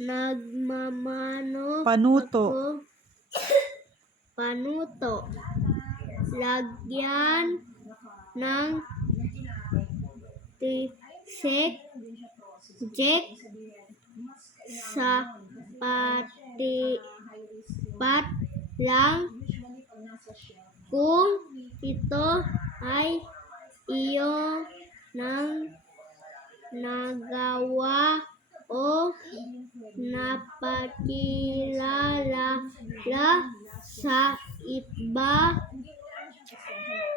Nagmamano Panuto. ako. Panuto. Lagyan ng tisek jek sa patipat lang kung ito ay iyo nang nagawa o napakilala sa iba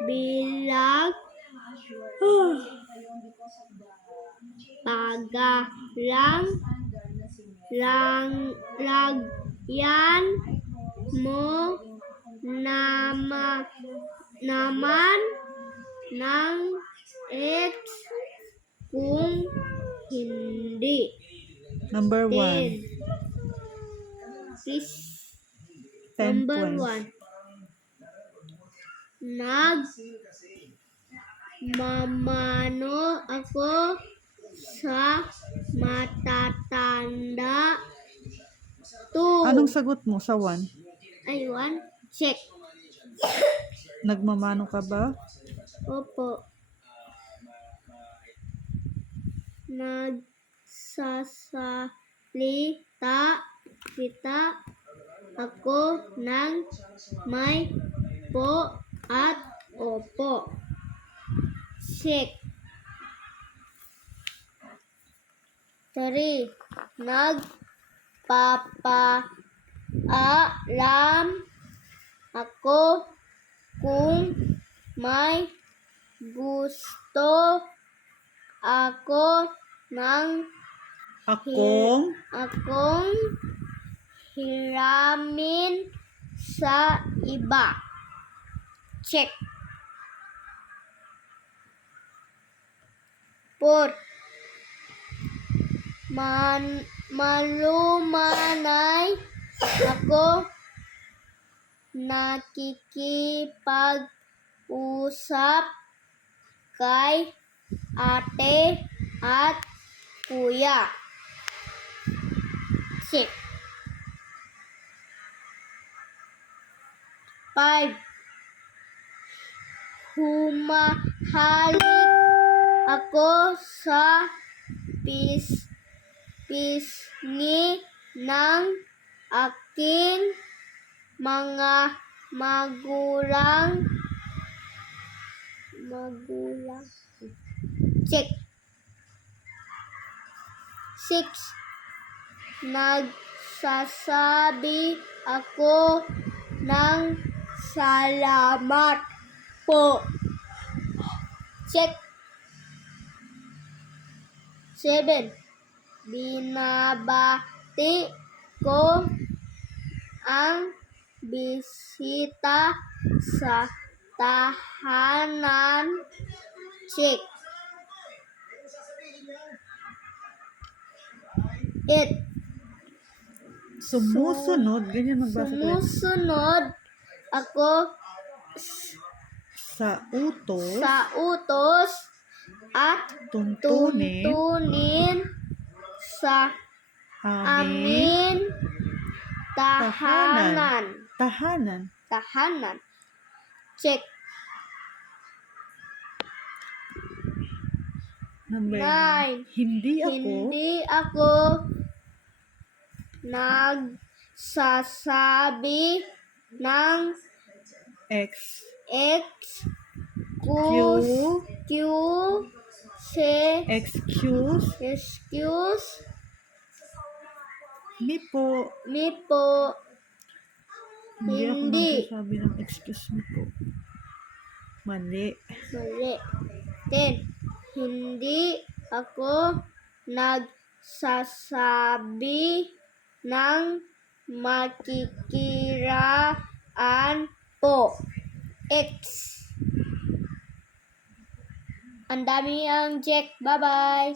bilang pagalang lagyan mo naman ng X kung hindi. Number 1. 10 Number points. 1. Nagmamano ako sa matatanda. 2. Anong sagot mo sa 1? Ay, 1. Check. Nagmamano ka ba? Opo. Nagsasalita ako ng may po at opo. Check. 3. Nagpapaalam ako kung may gusto ako ng akong hiramin sa iba. Check. 4. Malumanay ako nakikipag-usap kay ate at kuya. Check. 5. Humahalik ako sa pisngi ng aking mga magulang. Check. 6. Nagsasabi ako ng salamat po. Check. 7. Binabati ko ang bisita sa tahanan. Check. 8. Sumusunod. Ganyan magbasa ko. Sumusunod ako Sa utos at tuntunin sa amin tahanan. Check. Number 9. 9. Hindi ako nagsasabi ng excuse me po. Hindi ako nagsasabi ng excuse me po. Mali. 10. Hindi ako nagsasabi ng makikiraan po. X. Ang dami ang check. Bye-bye.